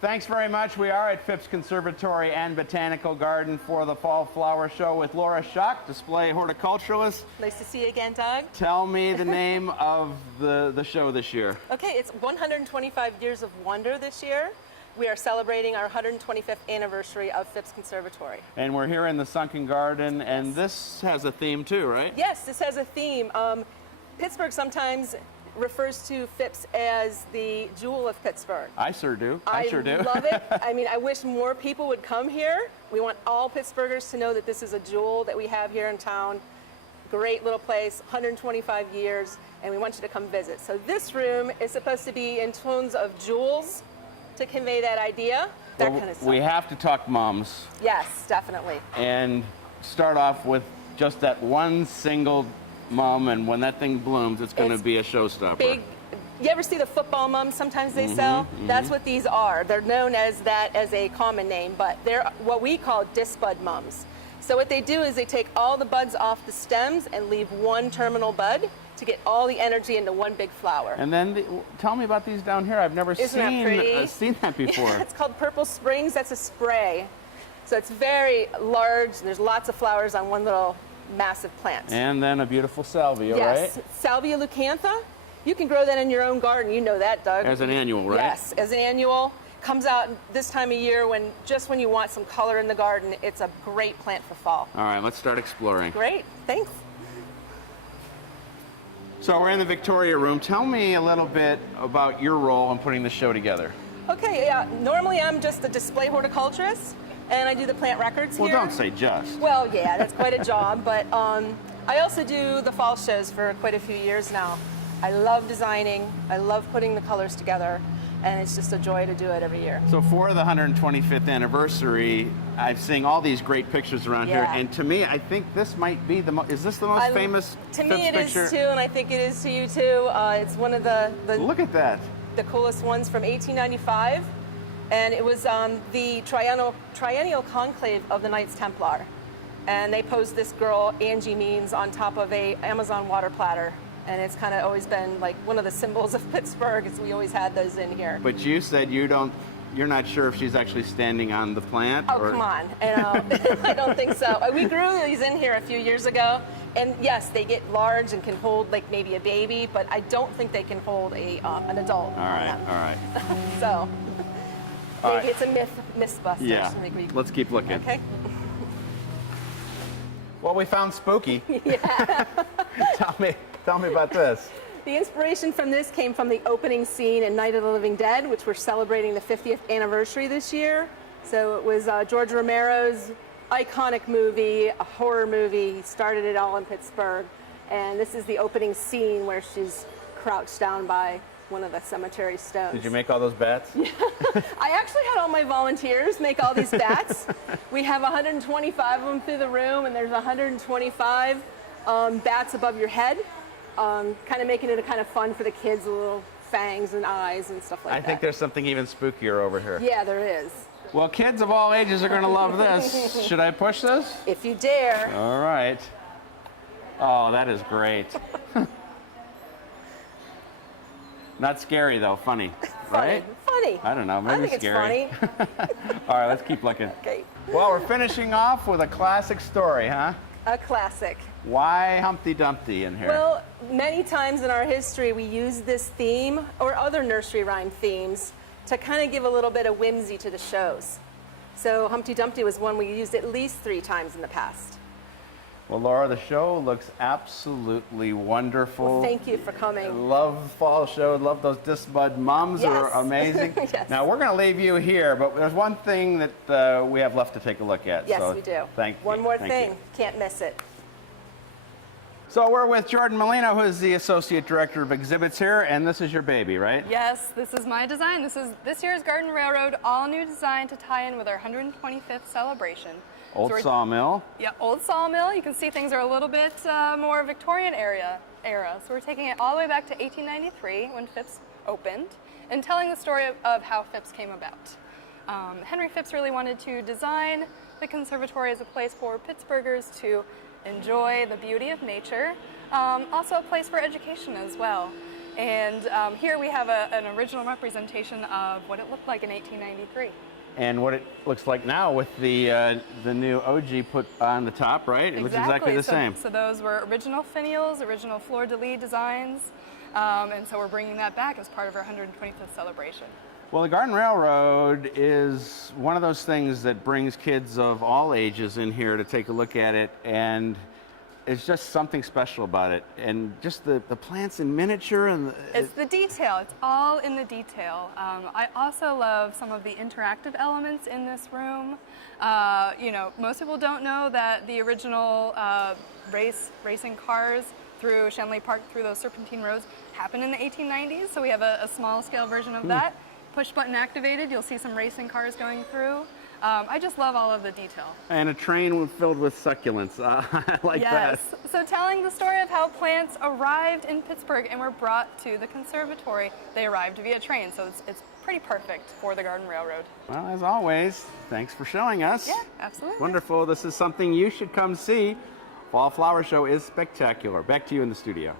Thanks very much. We are at Phipps Conservatory and Botanical Garden for the Fall Flower Show with Laura Schuck, display horticulturalist. Nice to see you again, Doug. Tell me the name of the show this year. Okay, it's 125 Years of Wonder this year. We are celebrating our 125th anniversary of Phipps Conservatory. And we're here in the Sunken Garden, and this has a theme too, right? Yes, this has a theme. Pittsburgh sometimes refers to Phipps as the jewel of Pittsburgh. I sure do. I sure do. I love it. I mean, I wish more people would come here. We want all Pittsburghers to know that this is a jewel that we have here in town. Great little place, 125 years, and we want you to come visit. So this room is supposed to be in tones of jewels to convey that idea, that kind of stuff. We have to talk mums. Yes, definitely. And start off with just that one single mum, and when that thing blooms, it's going to be a showstopper. Big. You ever see the football mums sometimes they sell? That's what these are. They're known as that as a common name, but they're what we call disbud mums. So what they do is they take all the buds off the stems and leave one terminal bud to get all the energy into one big flower. And then tell me about these down here. I've never seen that before. Yeah, it's called Purple Springs. That's a spray. So it's very large. There's lots of flowers on one little massive plant. And then a beautiful salvia, right? Yes, Salvia leucantha. You can grow that in your own garden. You know that, Doug. As an annual, right? Yes, as an annual. Comes out this time of year when you want some color in the garden. It's a great plant for fall. All right, let's start exploring. Great, thanks. So we're in the Victoria room. Tell me a little bit about your role in putting the show together. Okay, yeah, normally I'm just a display horticulturist, and I do the plant records here. Well, don't say just. Well, yeah, that's quite a job, but I also do the fall shows for quite a few years now. I love designing, I love putting the colors together, and it's just a joy to do it every year. So for the 125th anniversary, I'm seeing all these great pictures around here, and to me, I think this might be the most, is this the most famous To Phipps me it picture? is too, and I think it is to you too. It's one of the Look at that. The coolest ones from 1895, and it was the triennial conclave of the Knights Templar, and they posed this girl Angie Means on top of a Amazon water platter, and it's kind of always been like one of the symbols of Pittsburgh, as we always had those in here. But you said you're not sure if she's actually standing on the plant? Oh, come on. I don't think so. We grew these in here a few years ago, and yes, they get large and can hold like maybe a baby, but I don't think they can hold an adult. All right. So, All maybe right. it's a mythbuster. Yeah, let's keep looking. Okay. Well, we found spooky. Yeah. Tell me about this. The inspiration from this came from the opening scene in Night of the Living Dead, which we're celebrating the 50th anniversary this year. So it was George Romero's iconic movie, a horror movie. He started it all in Pittsburgh. And this is the opening scene where she's crouched down by one of the cemetery stones. Did you make all those bats? I actually had all my volunteers make all these bats. We have 125 of them through the room, and there's 125 bats above your head. Kind of making it a kind of fun for the kids, little fangs and eyes and stuff like that. I think there's something even spookier over here. Yeah, there is. Well, kids of all ages are going to love this. Should I push this? If you dare. All right. Oh, that is great. Not scary, though. Funny. Right? Funny. I don't know. Maybe I think scary. It's funny. All right, let's keep looking. Okay. Well, we're finishing off with a classic story, huh? A classic. Why Humpty Dumpty in here? Well, many times in our history we use this theme or other nursery rhyme themes to kind of give a little bit of whimsy to the shows. So Humpty Dumpty was one we used at least 3 times in the past. Well, Laura, the show looks absolutely wonderful. Well, thank you for coming. I love the fall show. Love those disbud mums. Yes. Are amazing. Yes. Now, we're going to leave you here, but there's one thing that we have left to take a look at. Yes, so we do. Thank you. One more Thank thing. you. Can't miss it. So we're with Jordan Molino, who is the Associate Director of Exhibits here, and this is your baby, right? Yes, this is my design. This is this year's Garden Railroad, all new design to tie in with our 125th celebration. Old sawmill. Yeah, old sawmill. You can see things are a little bit more Victorian era. So we're taking it all the way back to 1893 when Phipps opened and telling the story of how Phipps came about. Henry Phipps really wanted to design the conservatory as a place for Pittsburghers to enjoy the beauty of nature, also a place for education as well. And here we have an original representation of what it looked like in 1893. And what it looks like now with the new OG put on the top, right? It looks exactly the same. So those were original finials, original fleur-de-lis designs, and so we're bringing that back as part of our 125th celebration. Well, the Garden Railroad is one of those things that brings kids of all ages in here to take a look at it, and it's just something special about it. And just the plants in miniature. It's the detail. It's all in the detail. I also love some of the interactive elements in this room. You know, most people don't know that the original racing cars through Shenley Park, through those serpentine roads, happened in the 1890s. So we have a small scale version of that. Push button activated, you'll see some racing cars going through. I just love all of the detail. And a train filled with succulents. I like that. Yes. So telling the story of how plants arrived in Pittsburgh and were brought to the conservatory. They arrived via train, so it's pretty perfect for the Garden Railroad. Well, as always, thanks for showing us. Yeah, absolutely. Wonderful. This is something you should come see. Fall Flower Show is spectacular. Back to you in the studio.